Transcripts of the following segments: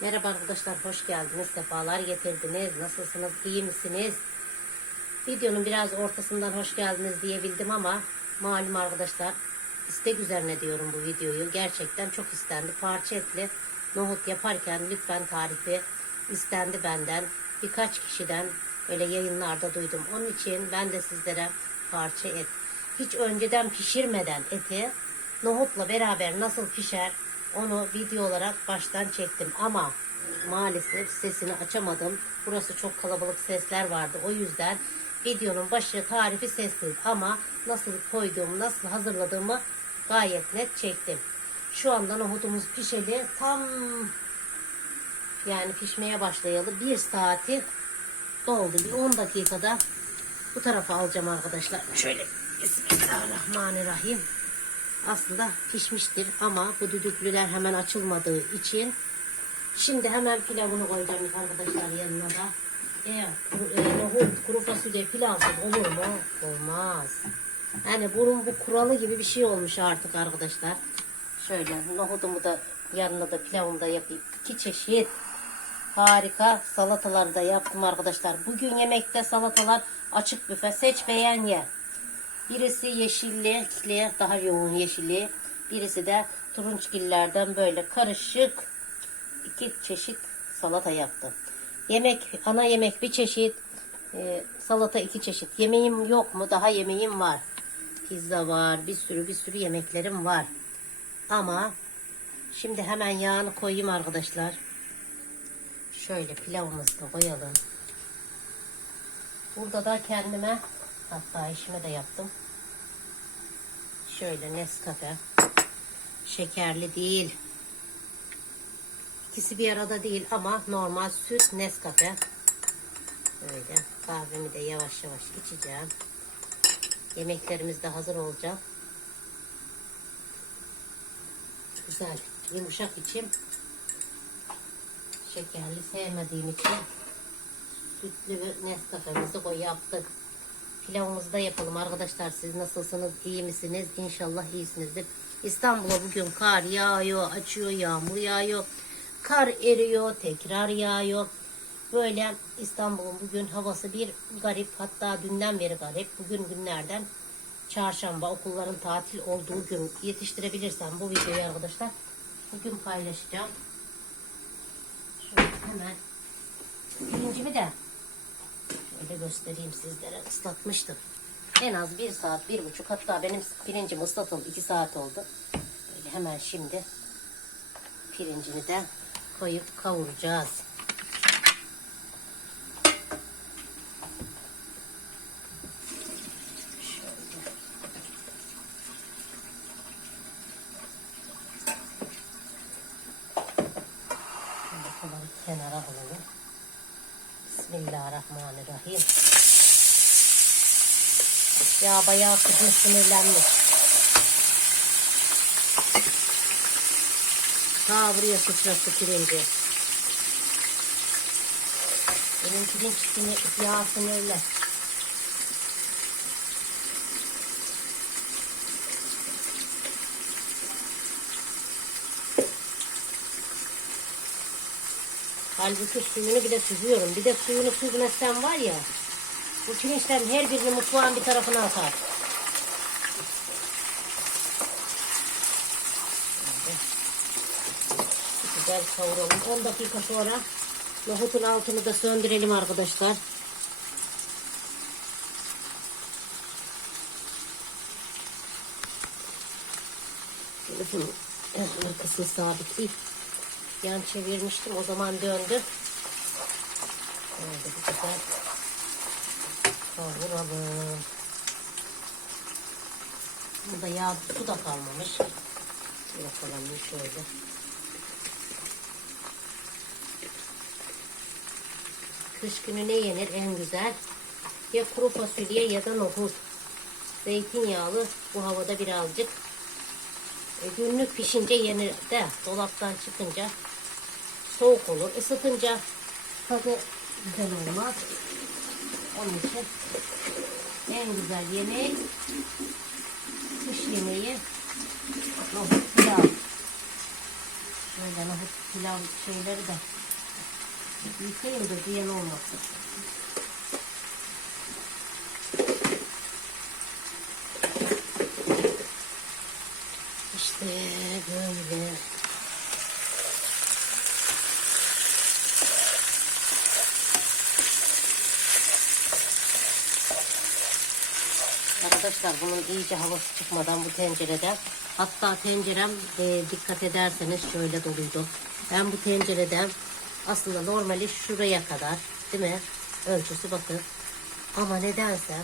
Merhaba arkadaşlar, hoş geldiniz. Sefalar getirdiniz. Nasılsınız, iyi misiniz? Videonun biraz ortasından hoş geldiniz diyebildim ama malum arkadaşlar istek üzerine diyorum bu videoyu. Gerçekten çok istendi. Parça etli nohut yaparken lütfen tarifi istendi benden. Birkaç kişiden öyle yayınlarda duydum. Onun için ben de sizlere parça et. Hiç önceden pişirmeden eti nohutla beraber nasıl pişer onu video olarak baştan çektim ama maalesef sesini açamadım. Burası çok kalabalık sesler vardı. O yüzden videonun başı tarifi sessiz ama nasıl koyduğumu, nasıl hazırladığımı gayet net çektim. Şu anda nohutumuz pişeli tam yani pişmeye başlayalı bir saati doldu. Bir 10 dakikada bu tarafa alacağım arkadaşlar. Şöyle Bismillahirrahmanirrahim. Aslında pişmiştir ama bu düdüklüler hemen açılmadığı için şimdi hemen pilavını koyacağım arkadaşlar yanına da. Eğer e, nohut, kuru fasulye pilavsız olur mu? Olmaz. Yani bunun bu kuralı gibi bir şey olmuş artık arkadaşlar. Şöyle nohudumu da yanına da pilavımı da yapayım. İki çeşit harika salatalar da yaptım arkadaşlar. Bugün yemekte salatalar açık büfe. Seç beğen ye. Birisi yeşilli, daha yoğun yeşilli. Birisi de turunçgillerden böyle karışık iki çeşit salata yaptım. Yemek, ana yemek bir çeşit, e, salata iki çeşit. Yemeğim yok mu? Daha yemeğim var. Pizza var, bir sürü bir sürü yemeklerim var. Ama şimdi hemen yağını koyayım arkadaşlar. Şöyle pilavımızı da koyalım. Burada da kendime hatta işime de yaptım. Şöyle Nescafe. Şekerli değil. İkisi bir arada değil ama normal süt Nescafe. Böyle kahvemi de yavaş yavaş içeceğim. Yemeklerimiz de hazır olacak. Güzel, yumuşak içim. Şekerli sevmediğim için sütlü Nescafe'mizi koy yaptık. Pilavımızı da yapalım arkadaşlar. Siz nasılsınız? İyi misiniz? İnşallah iyisinizdir. İstanbul'a bugün kar yağıyor, açıyor, yağmur yağıyor. Kar eriyor, tekrar yağıyor. Böyle İstanbul'un bugün havası bir garip. Hatta dünden beri garip. Bugün günlerden çarşamba okulların tatil olduğu gün yetiştirebilirsem bu videoyu arkadaşlar bugün paylaşacağım. Şöyle hemen pirincimi de şöyle göstereyim sizlere ıslatmıştım. En az bir saat, bir buçuk hatta benim pirincim ıslatıldı iki saat oldu. Böyle hemen şimdi pirincini de koyup kavuracağız. Şöyle. Bakalım kenara alalım. Bismillahirrahmanirrahim. Ya bayağı kızım sinirlenmiş. Ha buraya sıçrattı pirinci. Benim pirinç sinir, yağ sinirli. Halbuki suyunu bile süzüyorum. Bir de suyunu süzmezsem var ya, bu pirinçlerin her birini mutfağın bir tarafına atar. Güzel kavuralım. 10 dakika sonra nohutun altını da söndürelim arkadaşlar. Telefonu arkasını sabitleyip yan çevirmiştim. O zaman döndü. Böyle bir güzel kavuralım. Burada yağ su da kalmamış. Yapalım şöyle. Kış günü ne yenir en güzel? Ya kuru fasulye ya da nohut. Zeytinyağlı bu havada birazcık e, günlük pişince yenir de dolaptan çıkınca soğuk olur. Isıtınca tadı güzel olmaz. Onun için en güzel yemek kış yemeği nohut pilav. Böyle nohut pilav şeyleri de yıkayayım da diyen olmasın. İşte böyle. Arkadaşlar bunun iyice havası çıkmadan bu tencereden hatta tencerem e, dikkat ederseniz şöyle doluydu. Ben bu tencereden aslında normali şuraya kadar değil mi? Ölçüsü bakın. Ama nedense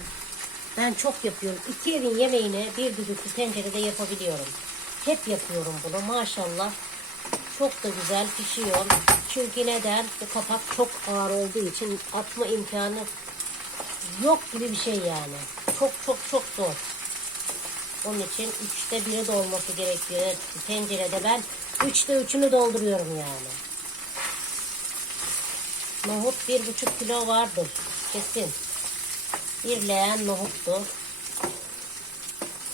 ben çok yapıyorum. İki evin yemeğini bir düdüklü tencerede yapabiliyorum. Hep yapıyorum bunu maşallah. Çok da güzel pişiyor. Çünkü neden? Bu kapak çok ağır olduğu için atma imkanı yok gibi bir şey yani. Çok çok çok zor. Onun için üçte biri de olması gerekiyor. Tencerede ben üçte üçünü dolduruyorum yani. Nohut bir buçuk kilo vardır. Kesin. Bir leğen nohuttu.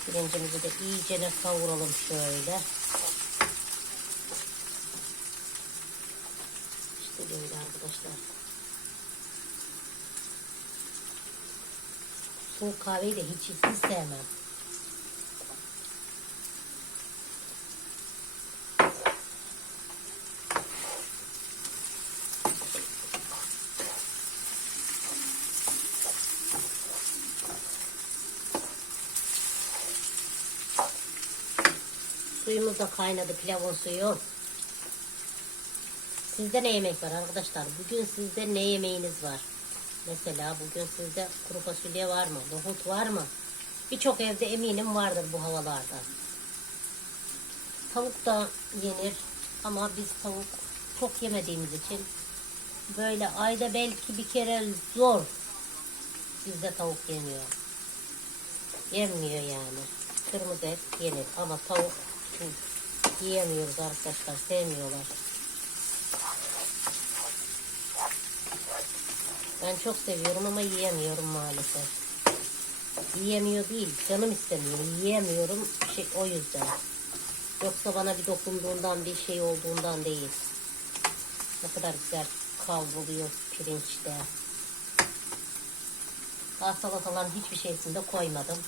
Pirincimizi de iyice de kavuralım şöyle. İşte böyle arkadaşlar. Soğuk kahveyi de hiç, hiç sevmem. Suyumuz da kaynadı pilavın suyu. Sizde ne yemek var arkadaşlar? Bugün sizde ne yemeğiniz var? Mesela bugün sizde kuru fasulye var mı? Nohut var mı? Birçok evde eminim vardır bu havalarda. Tavuk da yenir ama biz tavuk çok yemediğimiz için böyle ayda belki bir kere zor bizde tavuk yemiyor. Yenmiyor yani. Kırmızı et yenir ama tavuk yiyemiyoruz arkadaşlar. Sevmiyorlar. Ben çok seviyorum ama yiyemiyorum maalesef. Yiyemiyor değil, canım istemiyor. Yiyemiyorum şey o yüzden. Yoksa bana bir dokunduğundan bir şey olduğundan değil. Ne kadar güzel kavruluyor pirinçte. Daha salataların hiçbir şeysinde koymadım.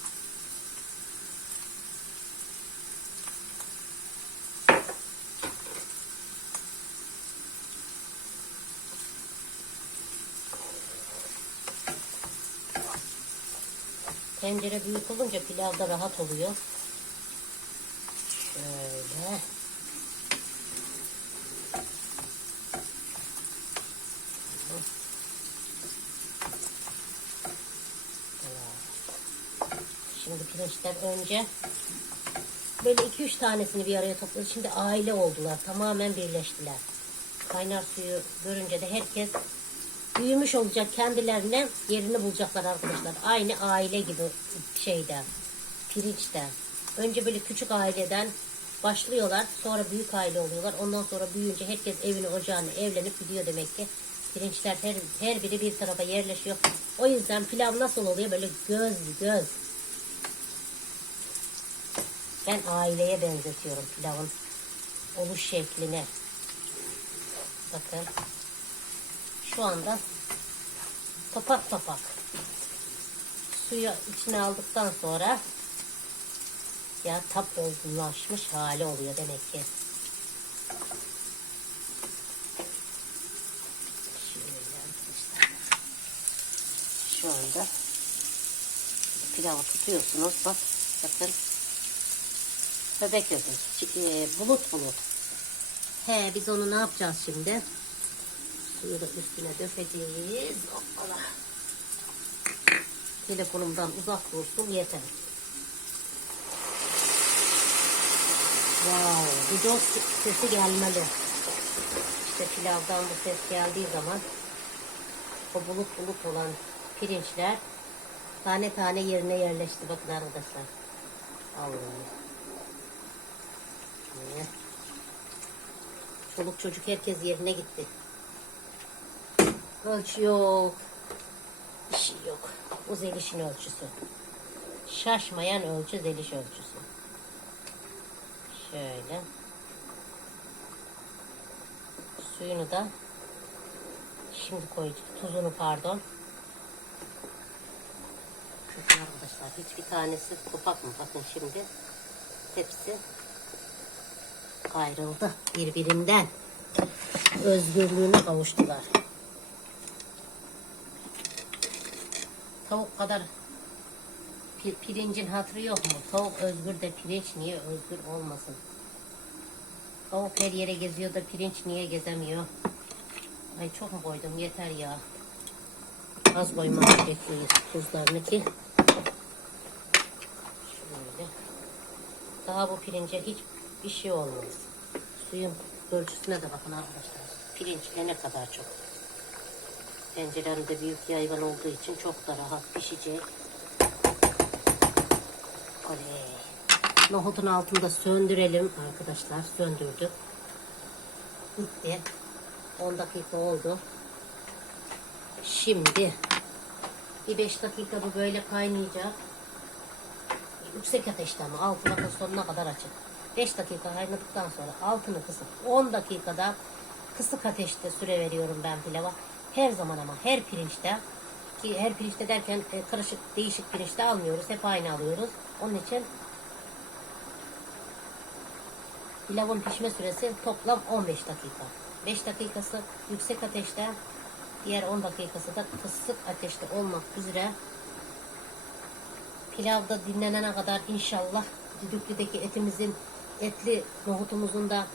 Tencere büyük olunca pilav da rahat oluyor. Şöyle. Şimdi pirinçler önce böyle 2-3 tanesini bir araya topladı. Şimdi aile oldular. Tamamen birleştiler. Kaynar suyu görünce de herkes büyümüş olacak kendilerine yerini bulacaklar arkadaşlar. Aynı aile gibi şeyden, pirinçten. Önce böyle küçük aileden başlıyorlar. Sonra büyük aile oluyorlar. Ondan sonra büyüyünce herkes evini ocağını evlenip gidiyor demek ki. Pirinçler her, her biri bir tarafa yerleşiyor. O yüzden pilav nasıl oluyor? Böyle göz göz. Ben aileye benzetiyorum pilavın oluş şekline. Bakın. Şu anda topak topak. Suyu içine aldıktan sonra ya tap olgunlaşmış hali oluyor demek ki. Şu anda pilavı tutuyorsunuz. Bak bakın. Bebek. Çi- e, Bulut bulut. He biz onu ne yapacağız şimdi? Suyu da üstüne dökeceğiz. Hoppala. Telefonumdan uzak dursun yeter. Wow, dost sesi gelmeli. İşte pilavdan bu ses geldiği zaman o bulut bulut olan pirinçler tane tane yerine yerleşti. Bakın arkadaşlar. Allah'ım. Çoluk çocuk herkes yerine gitti. Ölçü yok. Bir şey yok. Bu zelişin ölçüsü. Şaşmayan ölçü zeliş ölçüsü. Şöyle. Suyunu da şimdi koyacağız. Tuzunu pardon. Bakın arkadaşlar hiçbir tanesi topak mı? Bakın şimdi hepsi ayrıldı birbirinden. Özgürlüğüne kavuştular. Tavuk kadar pi- pirincin hatırı yok mu? Tavuk özgür de pirinç niye özgür olmasın? Tavuk her yere geziyor da pirinç niye gezemiyor? Ay çok mu koydum? Yeter ya. Az koymam gerekiyor tuzlarını ki. Şöyle. Daha bu pirince hiç bir şey olmaz. Suyun ölçüsüne de bakın arkadaşlar. Pirinçle ne kadar çok. Tenceremde büyük yayvan olduğu için çok da rahat pişecek. Oley. Nohutun altında söndürelim arkadaşlar. Söndürdük. Bitti. 10 dakika oldu. Şimdi bir 5 dakika bu böyle kaynayacak. Yüksek ateşte ama altına da sonuna kadar açık. 5 dakika kaynadıktan sonra altını kısıp 10 dakikada kısık ateşte süre veriyorum ben pilava. Her zaman ama her pirinçte ki her pirinçte derken e, karışık değişik pirinçte almıyoruz. Hep aynı alıyoruz. Onun için pilavın pişme süresi toplam 15 dakika. 5 dakikası yüksek ateşte, diğer 10 dakikası da kısık ateşte olmak üzere pilavda dinlenene kadar inşallah düdüklüdeki etimizin etli nohutumuzun da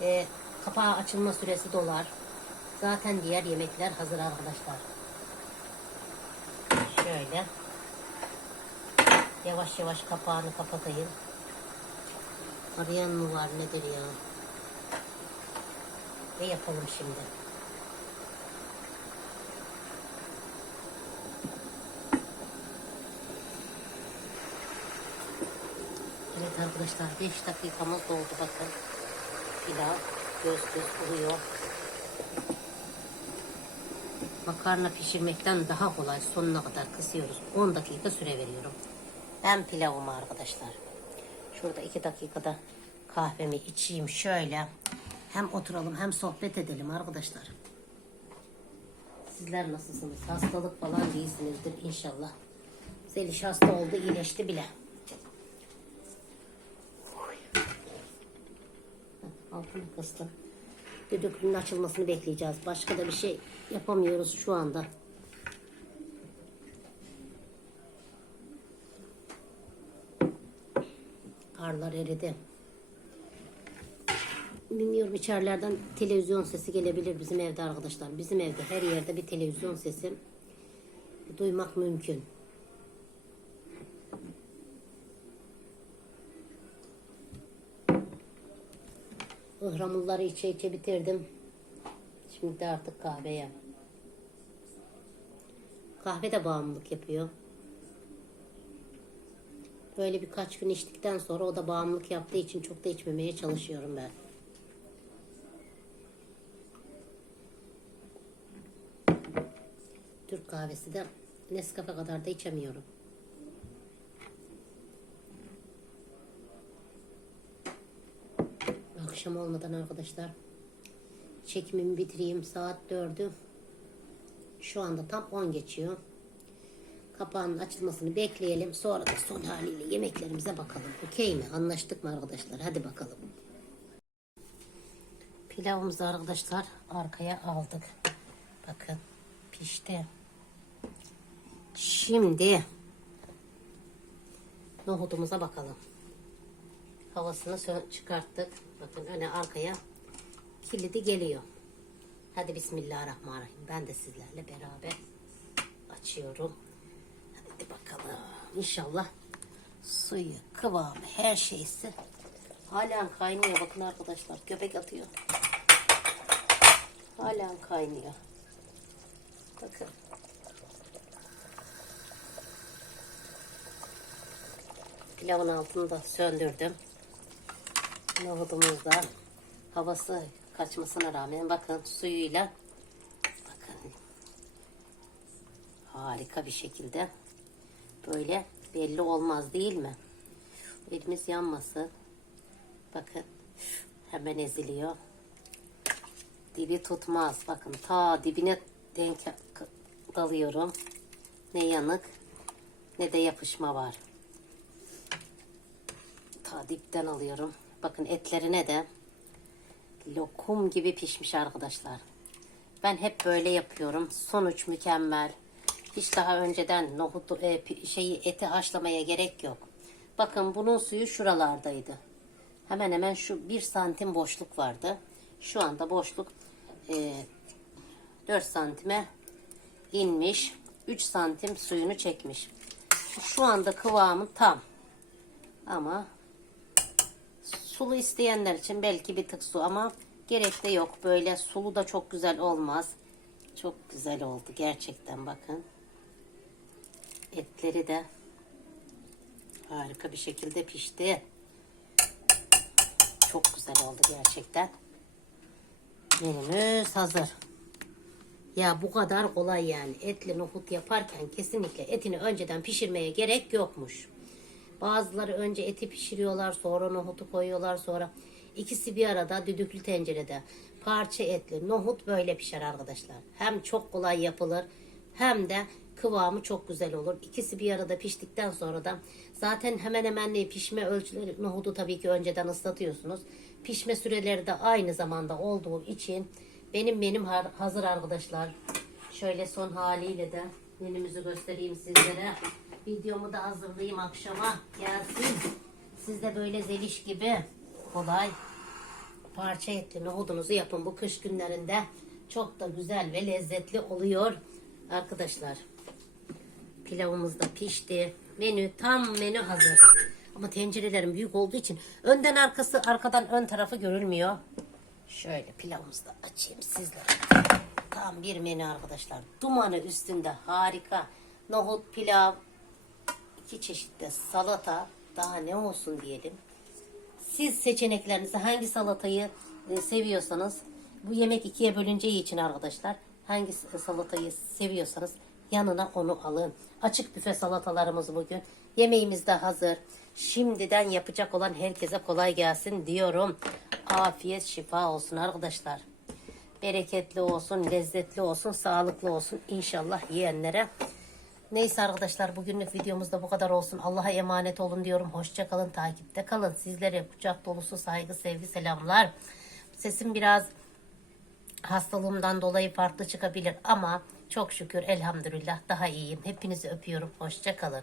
e, kapağı açılma süresi dolar. Zaten diğer yemekler hazır arkadaşlar. Şöyle yavaş yavaş kapağını kapatayım. Arayan mı var nedir ya? Ne yapalım şimdi? Evet arkadaşlar 5 dakikamız doldu bakın. Pilav göz göz oluyor. Makarna pişirmekten daha kolay sonuna kadar kısıyoruz. 10 dakika süre veriyorum. Ben pilavımı arkadaşlar. Şurada 2 dakikada kahvemi içeyim şöyle. Hem oturalım hem sohbet edelim arkadaşlar. Sizler nasılsınız? Hastalık falan değilsinizdir inşallah. Zeliş hasta oldu iyileşti bile. Altını kıstım. Düdüklünün açılmasını bekleyeceğiz. Başka da bir şey yapamıyoruz şu anda. Karlar eridi. Bilmiyorum içerilerden televizyon sesi gelebilir bizim evde arkadaşlar. Bizim evde her yerde bir televizyon sesi duymak mümkün. Ihramulları içe içe bitirdim. Şimdi de artık kahveye. Kahve de bağımlılık yapıyor. Böyle birkaç gün içtikten sonra o da bağımlılık yaptığı için çok da içmemeye çalışıyorum ben. Türk kahvesi de Nescafe kadar da içemiyorum. Akşam olmadan arkadaşlar çekimimi bitireyim. Saat 4'ü. Şu anda tam 10 geçiyor. Kapağının açılmasını bekleyelim. Sonra da son haliyle yemeklerimize bakalım. Okey mi? Anlaştık mı arkadaşlar? Hadi bakalım. Pilavımızı arkadaşlar arkaya aldık. Bakın pişti. Şimdi nohutumuza bakalım. Havasını çıkarttık. Bakın öne arkaya kilidi geliyor. Hadi Bismillahirrahmanirrahim. Ben de sizlerle beraber açıyorum. Hadi bakalım. İnşallah suyu, kıvamı, her şeysi halen kaynıyor. Bakın arkadaşlar göbek atıyor. Halen kaynıyor. Bakın. Pilavın altını da söndürdüm. Nohudumuz da havası kaçmasına rağmen bakın suyuyla bakın harika bir şekilde böyle belli olmaz değil mi? Elimiz yanmasın. Bakın hemen eziliyor. Dibi tutmaz. Bakın ta dibine denk dalıyorum. Ne yanık ne de yapışma var. Ta dipten alıyorum. Bakın etlerine de lokum gibi pişmiş arkadaşlar. Ben hep böyle yapıyorum. Sonuç mükemmel. Hiç daha önceden nohutu e, şeyi eti haşlamaya gerek yok. Bakın bunun suyu şuralardaydı. Hemen hemen şu bir santim boşluk vardı. Şu anda boşluk e, 4 santime inmiş. 3 santim suyunu çekmiş. Şu anda kıvamı tam. Ama sulu isteyenler için belki bir tık su ama gerek de yok. Böyle sulu da çok güzel olmaz. Çok güzel oldu gerçekten bakın. Etleri de harika bir şekilde pişti. Çok güzel oldu gerçekten. Menümüz hazır. Ya bu kadar kolay yani. Etli nohut yaparken kesinlikle etini önceden pişirmeye gerek yokmuş. Bazıları önce eti pişiriyorlar, sonra nohutu koyuyorlar, sonra ikisi bir arada düdüklü tencerede parça etli nohut böyle pişer arkadaşlar. Hem çok kolay yapılır hem de kıvamı çok güzel olur. İkisi bir arada piştikten sonra da zaten hemen hemen ne pişme ölçüleri nohudu tabii ki önceden ıslatıyorsunuz. Pişme süreleri de aynı zamanda olduğu için benim har- hazır arkadaşlar. Şöyle son haliyle de menümüzü göstereyim sizlere. Videomu da hazırlayayım akşama gelsin. Siz de böyle zeliş gibi kolay parça etli nohudunuzu yapın bu kış günlerinde. Çok da güzel ve lezzetli oluyor arkadaşlar. Pilavımız da pişti. Menü tam menü hazır. Ama tencerelerim büyük olduğu için önden arkası arkadan ön tarafı görülmüyor. Şöyle pilavımızı da açayım sizlere. Tam bir menü arkadaşlar. Dumanı üstünde harika. Nohut pilav, iki çeşitte salata. Daha ne olsun diyelim. Siz seçeneklerinizi hangi salatayı e, seviyorsanız bu yemek ikiye bölüneceği için arkadaşlar hangi salatayı seviyorsanız yanına onu alın. Açık büfe salatalarımız bugün. Yemeğimiz de hazır. Şimdiden yapacak olan herkese kolay gelsin diyorum. Afiyet şifa olsun arkadaşlar. Bereketli olsun, lezzetli olsun, sağlıklı olsun inşallah yiyenlere. Neyse arkadaşlar bugünlük videomuzda bu kadar olsun. Allah'a emanet olun diyorum. Hoşça kalın, takipte kalın. Sizlere kucak dolusu saygı, sevgi, selamlar. Sesim biraz hastalığımdan dolayı farklı çıkabilir ama çok şükür elhamdülillah daha iyiyim. Hepinizi öpüyorum. Hoşça kalın.